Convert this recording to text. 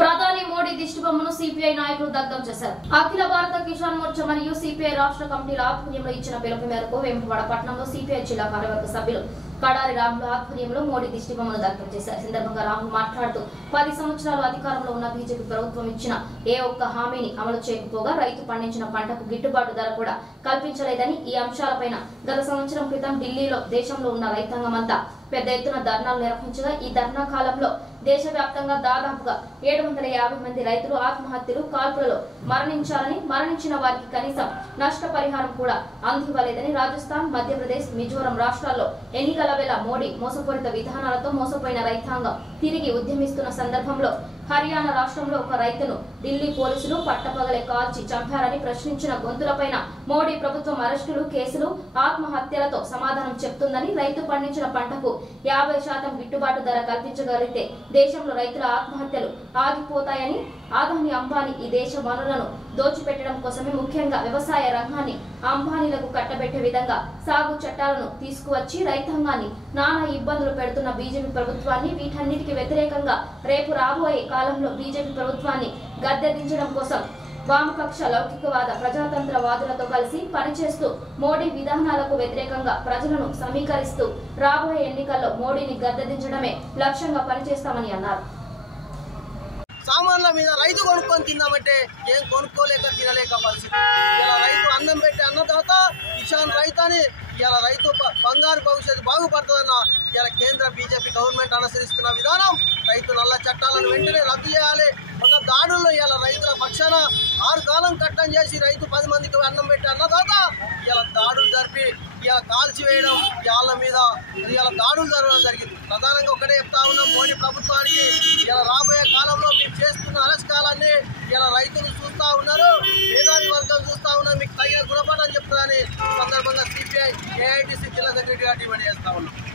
ప్రధాని మోడీ దిష్టిబొమ్మను సిపిఐ నాయకులు దగ్ధం చేశారు. అఖిల భారత కిసాన్ మోర్చా మరియు సిపిఐ రాష్ట్ర కమిటీల ఆధ్వర్యంలో ఇచ్చిన పిలుపు మేరకు వేములవాడ పట్టణంలో సిపిఐ జిల్లా కార్యవర్గ సభ్యులు కడారి రాముల ఆధ్వర్యంలో మోడీ దిష్టిబొమ్మను దగ్ధం చేశారు. సందర్భంగా రాములు మాట్లాడుతూ 10 సంవత్సరాలు అధికారంలో ఉన్న బీజేపీ ప్రభుత్వం ఇచ్చిన ఏ ఒక్క హామీని అమలు చేయకపోగా రైతు పండించిన పంటకు గిట్టుబాటు ధర కూడా కల్పించలేదని, ఈ అంశాలపైన గత సంవత్సరం క్రితం ఢిల్లీలో దేశంలో ఉన్న రైతాంగం అంతా పెద్ద ఎత్తున ధర్నాలు నిర్వహించగా ఈ ధర్నా కాలంలో దేశవ్యాప్తంగా దాదాపుగా 750 మంది రైతులు ఆత్మహత్యలు, కాల్పులలో మరణించారని, మరణించిన వారికి కనీసం నష్టపరిహారం కూడా అందివ్వలేదని, రాజస్థాన్, మధ్యప్రదేశ్, మిజోరం రాష్ట్రాల్లో ఎన్నికల వేళ మోడీ మోసపూరిత విధానాలతో మోసపోయిన రైతాంగం తిరిగి ఉద్యమిస్తున్న సందర్భంలో హర్యానా రాష్ట్రంలో ఒక రైతును ఢిల్లీ పోలీసులు పట్టపగలే కాల్చి చంపారని ప్రశ్నించిన గొంతులపైన మోడీ ప్రభుత్వం అరెస్టులు, కేసులు, ఆత్మహత్యలతో సమాధానం చెప్తుందని, రైతు పండించిన పంటకు 50% గిట్టుబాటు ధర కల్పించగలిగితే దేశంలో రైతుల ఆత్మహత్యలు ఆగిపోతాయని, అదానీ, అంబానీ ఈ దేశ వనరులను దోచిపెట్టడం కోసమే ముఖ్యంగా వ్యవసాయ రంగాన్ని అంబానీలకు కట్టబెట్టే విధంగా సాగు చట్టాలను తీసుకువచ్చి రైతాంగాన్ని నానా ఇబ్బందులు పెడుతున్న బీజేపీ ప్రభుత్వాన్ని, వీటన్నిటికీ వ్యతిరేకంగా రేపు రాబోయే కాలంలో బీజేపీ ప్రభుత్వాన్ని గద్దెదించడం కోసం వామపక్ష లౌకికవాద ప్రజాతంత్రవాదులతో కలిసి పనిచేస్తూ మోడీ విధానాలకు వ్యతిరేకంగా ప్రజలను సమీకరిస్తూ రాబోయే ఎన్నికల్లో మోడీని గద్దెదించడమే లక్ష్యంగా పనిచేస్తామని అన్నారు. సామాన్ల మీద రైతు కొనుక్కొని తిందామంటే ఏం కొనుక్కోలేక తినలేక పరిస్థితి. ఇలా రైతు అన్నం పెట్టే అన్నదాత కిసాన్ రైతు అని ఇలా రైతు బంగారు భవిష్యత్తు బాగుపడుతుందన్న ఇలా కేంద్ర బీజేపీ గవర్నమెంట్ అనుసరిస్తున్న విధానం రైతు నల్ల చట్టాలను వెంటనే రద్దు చేయాలి. మొన్న దాడుల్లో ఇలా రైతుల పక్షాన 6 కాలం కట్టం చేసి రైతు 10 మందికి అన్నం పెట్టే అన్నదాత ఇలా దాడులు జరిపి ఇలా కాల్చివేయడం, వాళ్ళ మీద ఇలా దాడులు జరగడం జరిగింది. ప్రధానంగా ఒకటే చెప్తా ఉన్నాం, మోడీ ప్రభుత్వానికి ఇలా రాబోయే కాలంలో మీరు చేస్తున్న అరెస్టాలన్నీ ఇలా రైతులు చూస్తూ ఉన్నారు, మేధావి వర్గం చూస్తూ ఉన్నారు, మీకు తగిన గుణపాఠం చెప్తారని సందర్భంగా సిపిఐ ఏఐటీసీ జిల్లా సెక్రటరీగా డిమాండ్ చేస్తా ఉన్నాం.